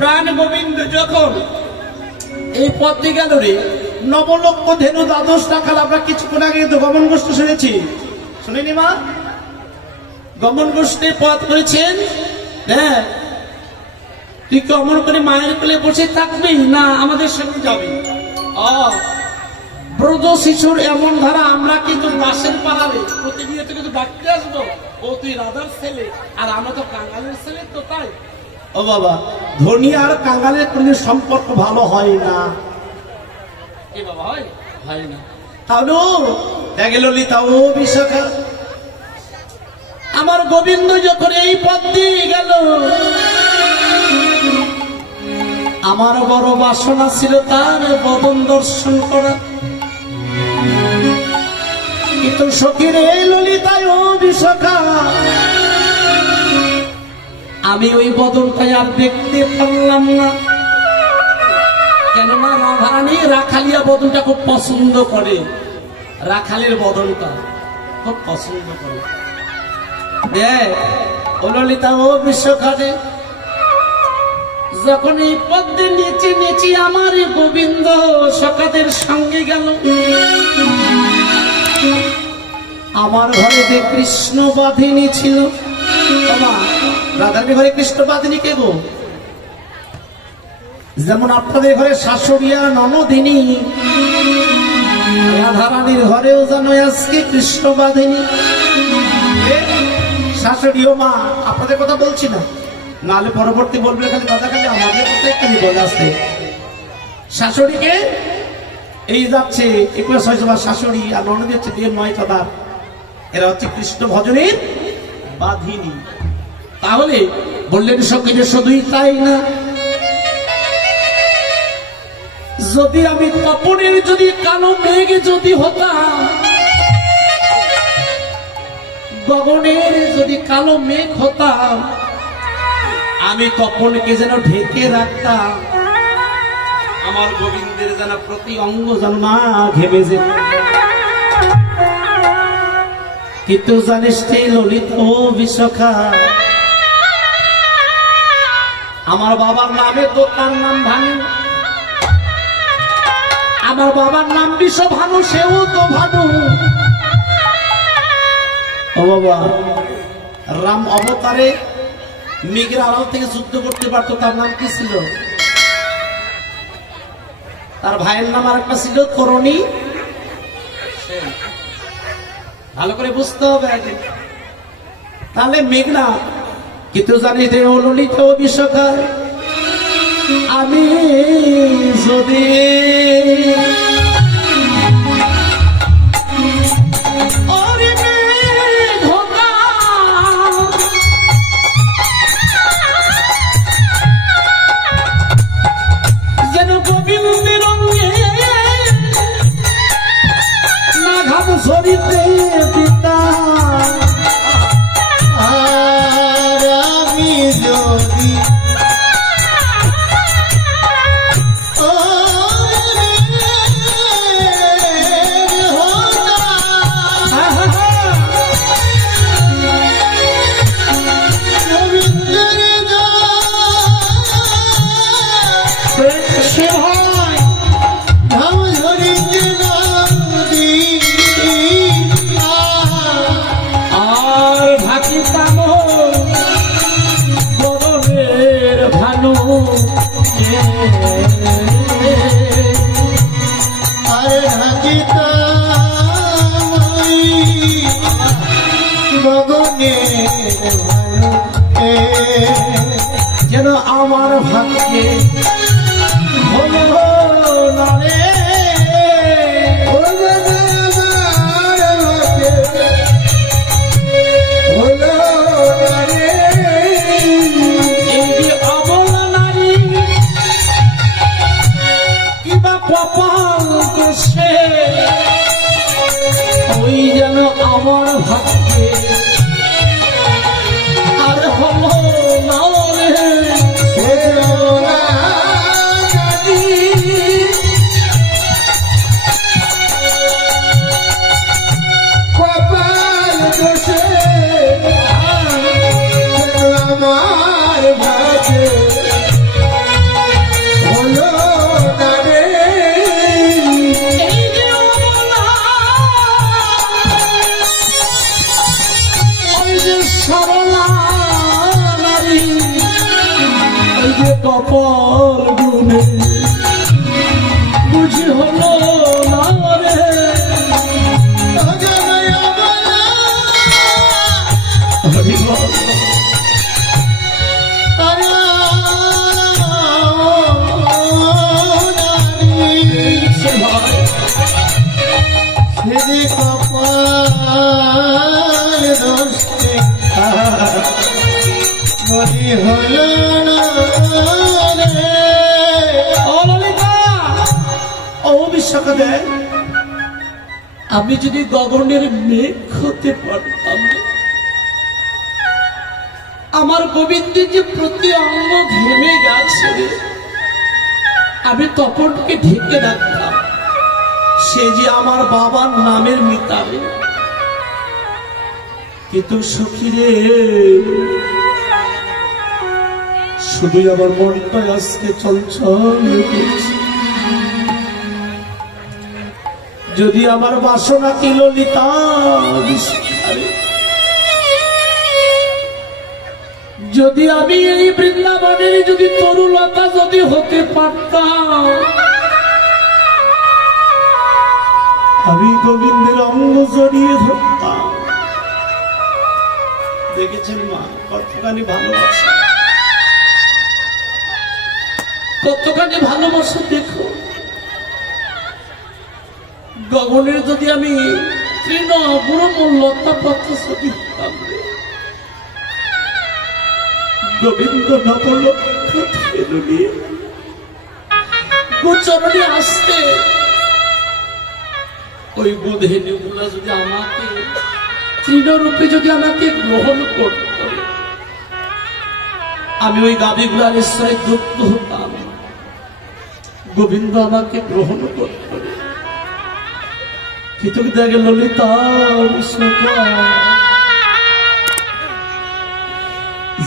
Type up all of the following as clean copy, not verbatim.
প্রাণ গোবিন্দ যখন এই পথ দিয়ে গেল রে, নবলক্ষ ধেনু দ্বাদশ টাকাল। আমরা কিছুক্ষণ আগে তো গমন গোষ্ঠী শুনেছি, শুনিনি মা? গমন গোষ্ঠীর পথ করেছেন। হ্যাঁ, তুই কি অমন করে মায়ের কোলে বসে থাকবি না আমাদের সঙ্গে যাবি? ব্রজ শিশুর এমন ধারা, আমরা কিন্তু রাসের পাড়ারে প্রতিনিয়ত কিন্তু ডাকতে আসবো, ও তুই রাধার ছেলে আর আমরা তো কাঙ্গালের ছেলে, তো তাই। ও বাবা, ধনী আর কাঙ্গালের কোনো সম্পর্ক ভালো হয় না। এ বাবা, হয় না। তাহলে দেখে ললিতা ও বিশাখা, আমার গোবিন্দ যখন এই পথ দিয়ে গেল, আমার বড় বাসনা ছিল তার বদন দর্শন করা, কিন্তু সখীর এই ললিতায় ও বিশাখা, আমি ওই বদনটাই আর দেখতে পারলাম না। কেননা রাধারানী রাখালিয়া বদনটা খুব পছন্দ করে, রাখালের বদনটা খুব পছন্দ করে। ও ললিতা ও বিশ্বখানে, যখন এই পদ্মে নেচে নেচে আমার গোবিন্দ সখাদের সঙ্গে গেল, আমার ঘরে যে কৃষ্ণ বাধিনী ছিল, রাধারানীর ঘরে কৃষ্ণ বাধিনী কে গো? যেমন আপনাদের ঘরে শাশুড়িয়া ননদিনী, রাধারানীর ঘরেও জানো আজকে কৃষ্ণ বাধিনী। শাশুড়ি ও মা, আপনাদের কথা বলছি না, নাহলে পরবর্তী বলবে খালি দাদা খালি আমাদের কথাই খালি বলে আসতে। শাশুড়িকে এই যাচ্ছে 21 বার শাশুড়ি, আর ননদী হচ্ছে 9 দাদার, এরা হচ্ছে কৃষ্ণ ভজনের বাধিনী। তাহলে বললেন সখী যে শুধুই তাই না, যদি আমি তপনের যদি কালো মেঘ যদি হতাম, গগনের যদি কালো মেঘ হতাম, আমি তপনকে যেন ঢেকে রাখতাম, আমার গোবিন্দের যেন প্রতি অঙ্গ যেন না ঘেমে যেত। কিন্তু জানিস ললিত ও বিশাখা, আমার বাবার নামে তো তার নাম ভানু, আমার বাবার নাম বিশ্বভানু, সেও তো ভানু। ও বাবা, রাম অবতারে মেঘের আড়াল থেকে যুদ্ধ করতে পারতো, তার নাম কি ছিল? তার ভাইয়ের নাম আর একটা ছিল করণী। ভালো করে বুঝতে হবে আগে, তাহলে মেঘনা। কিন্তু জানি যে ও ললিত ও বিশাখা, আমি যদি যেন গোবিন্দের অঙ্গে না ঘাম সরিতে পিতা, আর আমি যদি যেন আমার ভাগ্যে হলো না রে, হলো না রে, এই যে অবলা নারী কিবা কপাল দোষে, ওই যেন আমার ভাগ্যে আর হলো না রে, হলো না নারী। কপাল দোষে আমার ভাগ্যে কপাল গুনে বুঝি হলো না রে কপাল দোষে বলি হলো না রে। ও বিশ্বকা দেয় আমি যদি গগনের মেঘ হতে পারতাম, আমার গোবিন্দের যে প্রতি অঙ্গ ঘেমে গেছে, আমি তপনকে ঢেকে রাখতাম, সে যে আমার বাবার নামের মিতারে। কিন্তু সখীরে শুধুই আমার মনটা আজকে চঞ্চল করছে। যদি আমার বাসনা কি ললিতা যদি আমি এই বৃন্দাবনের যদি তরুলতা যদি হতে পারতাম, আমি গোবিন্দের অঙ্গ জড়িয়ে ধরতাম। দেখেছেন মা কতখানি ভালোবাসা, কতখানি ভালোবাসা দেখো। গগনের যদি আমি তৃণ বুড়ো লতা পাতা ছবি হতাম, গোবিন্দ নবলক্ষ নিয়ে গোচরণে আসতে ওই বোধেনি গুলা যদি আমাকে তৃণরূপে যদি আমাকে গ্রহণ করত, আমি ওই গাভীগুলার ঈশ্বরে যুক্ত হতাম, গোবিন্দ আমাকে গ্রহণ করত। কিন্তু দেখে ললিতা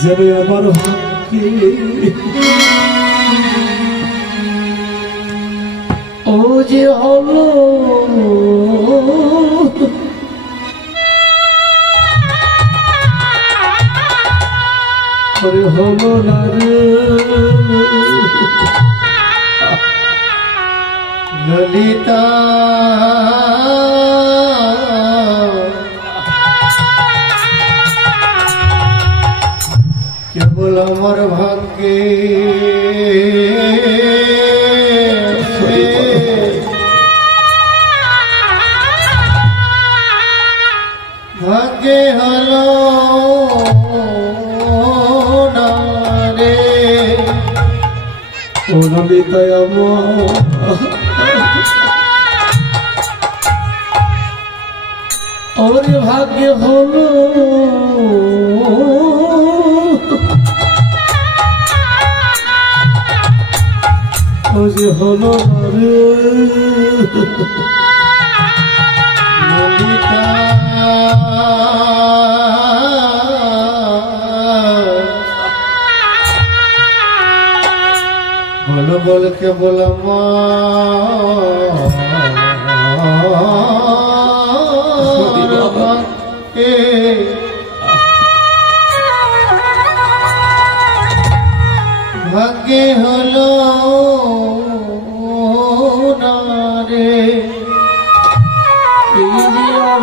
যেন আমার ভাগ্যে ও যে হলো হলো না রে ললিতা কেবল আমার ভাগ্যে ভাগ্যে হলো না রে ও ললিতা আমার ওর ভাগ্যে হলো ও যে হলো রে ললিতা বলো বল কেবল ভাগ্যে হলো না রে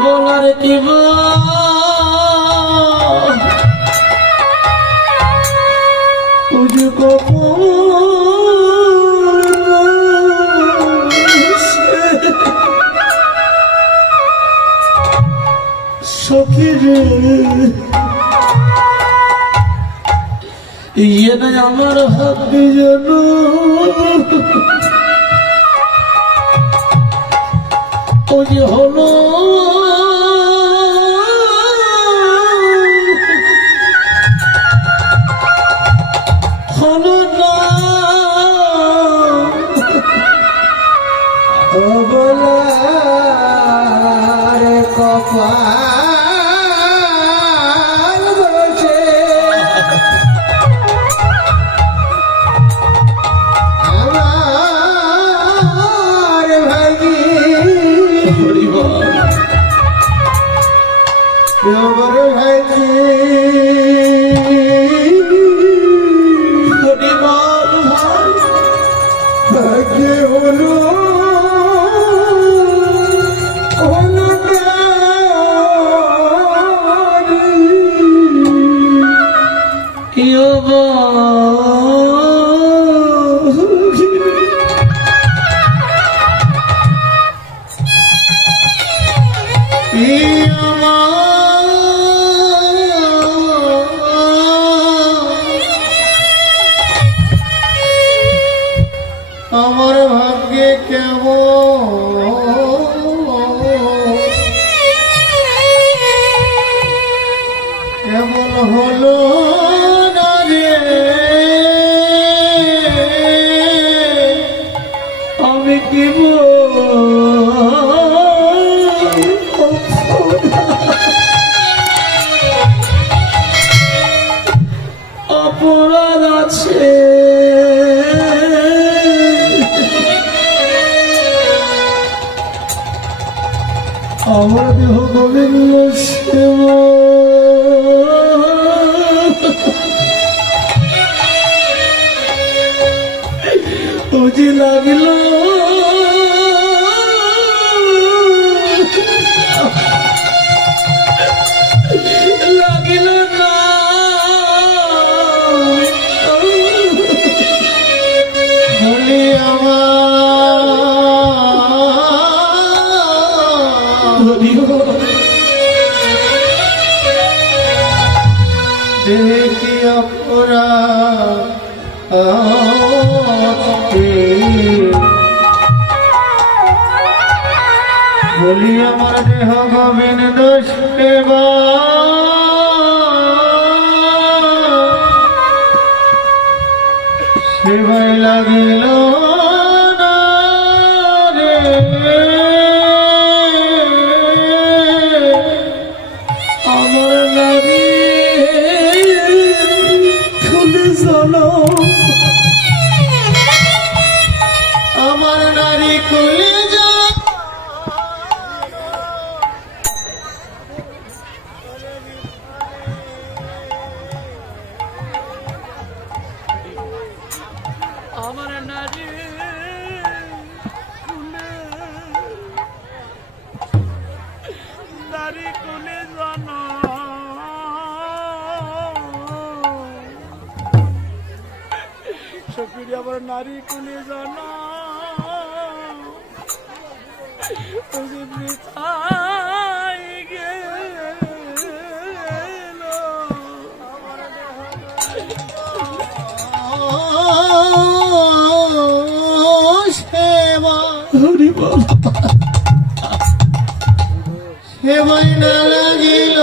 বলার কি সখীর ইয়ে নাই আমার ভাগ্য যেন ও যে হলো হলো না বলার কপাল বলছে আমার ভাগি আমার ভাগি হরিবা আমার ভাগ্যে কেমন হলো না রে, আমি কি অপরাধ আছে আমার দেহ গোবিন্দ শিব বুঝি লাগিল লাগিল না বলি দেখি বলি আমার দেহ গোবিন্দ সেবা সেবাই লাগিল না রে, আমার নারী খুলে চলো, আমার নারী খুলে যা আমার নারী খুলে জানো সকিরি আমার নারী খুলে জানো বৃথাই গেল সেবা সেবাই না লাগিল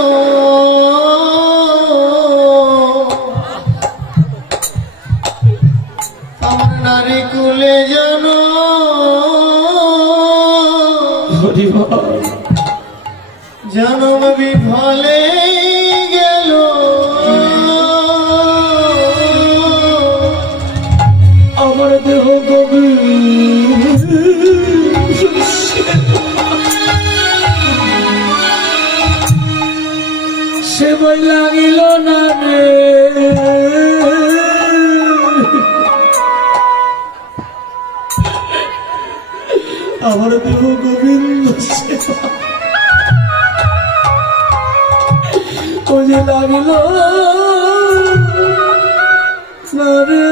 আমার নারী কুলে জানো জনম বিফলে গেল আমার দেহ গভীর সেবাই লাগিল না রে, আমার দেহ গোবিন্দ সেবা ও যে লাগিল না রে,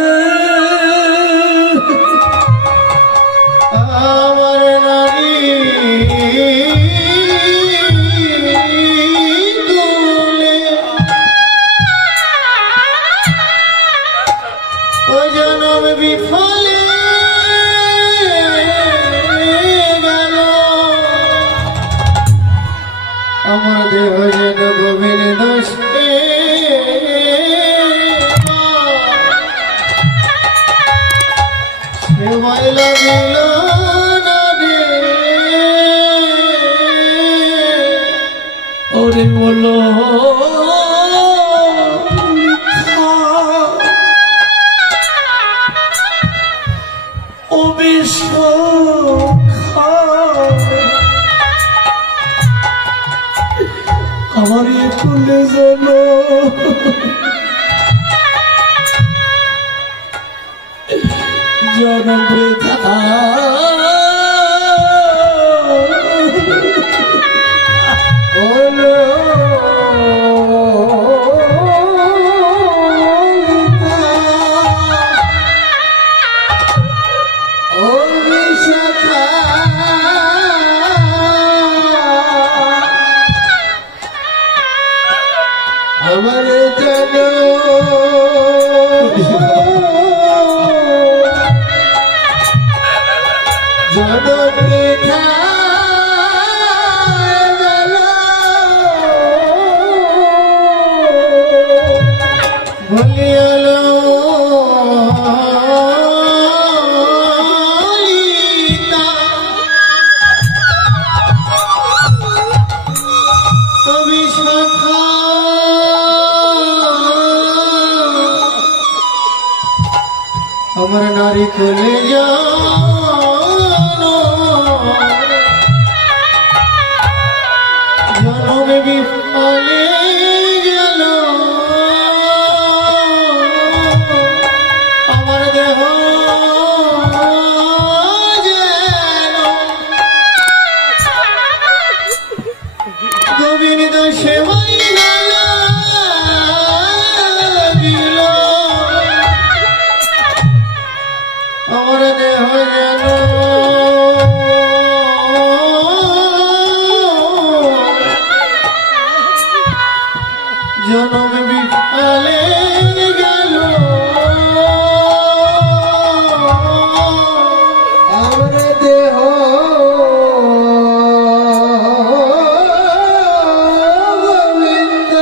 আমার নারী কুলে ও জনম বিফলে গেল আমার দেহ যেন গোবিন্দ সেবাই লাগিল না রে, ওরে বলো ও বিশ্ব আমার খুলে জানো জনম বৃথা হলো আমার নারী কোলে জানো জন্মে বিফলে গেল আমার দেহ যেন গোবিন্দ সেবাই লাগিল আমার দেহ যেন জনম বিফলে গেল আমার দেহ গোবিন্দ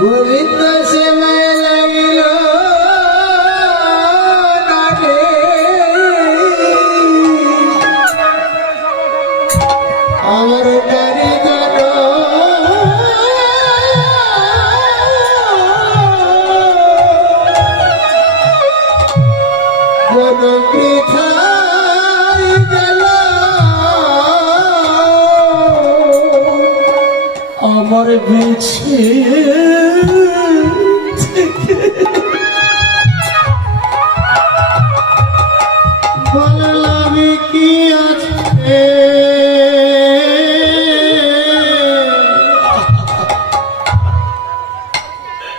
গোবিন্দ সেবায় লাগিল নাটে আমার নারী যেন কোন বৃথায় গেল আমার বিছে বললামি কি আছে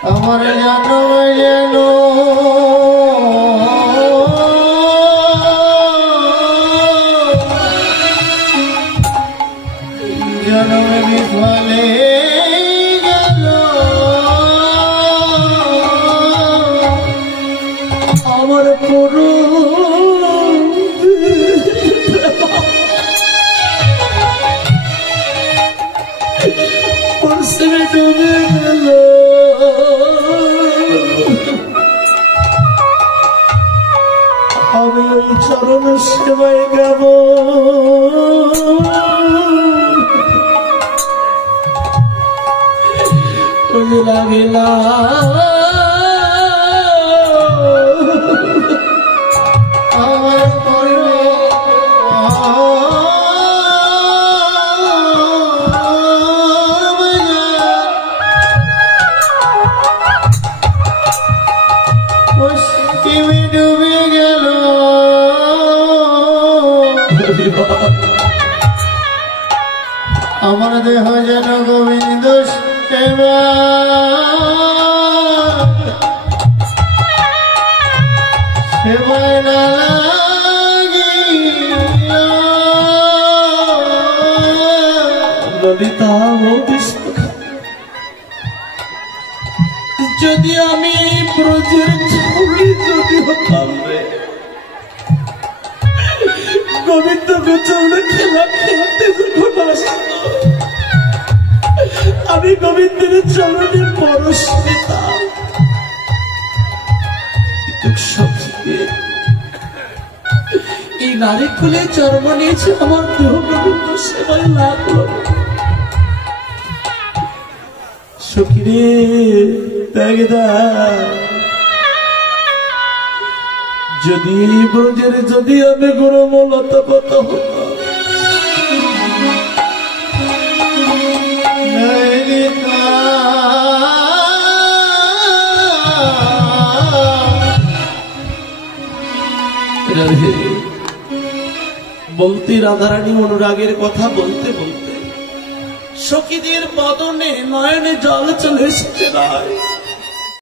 আমার জানো যেন জন্ম বিফলে গেল আমার পুরো পরশে ডুবে গেল আমি ওই চরণ সেবায় গাব লাগিলা আমার পড়বে পশ্চিমে ডুবে গেল আমার দেহ যেন গোবিন্দ সেবা সেবায় না লাগিল ললিতা ও বিষ্ণু যদি আমি এই ব্রজের ছবি যদি হতাম রে গোবিন্দ গোচরণে খেলা খেলতে যখন আসতো আমি গোবিন্দের চরণে পরশ পেতাম এই নারী খুলে জন্ম নিয়েছে আমার দেহ গোবিন্দ সেবায় লাগলো সখীরে দেখদা যদি ব্রজের যদি আমি গুরুমলতা পত হতো বলতে রাধারানী অনুরাগের কথা বলতে বলতে সখীদের বদনে নয়নে জল চলে এসেছে।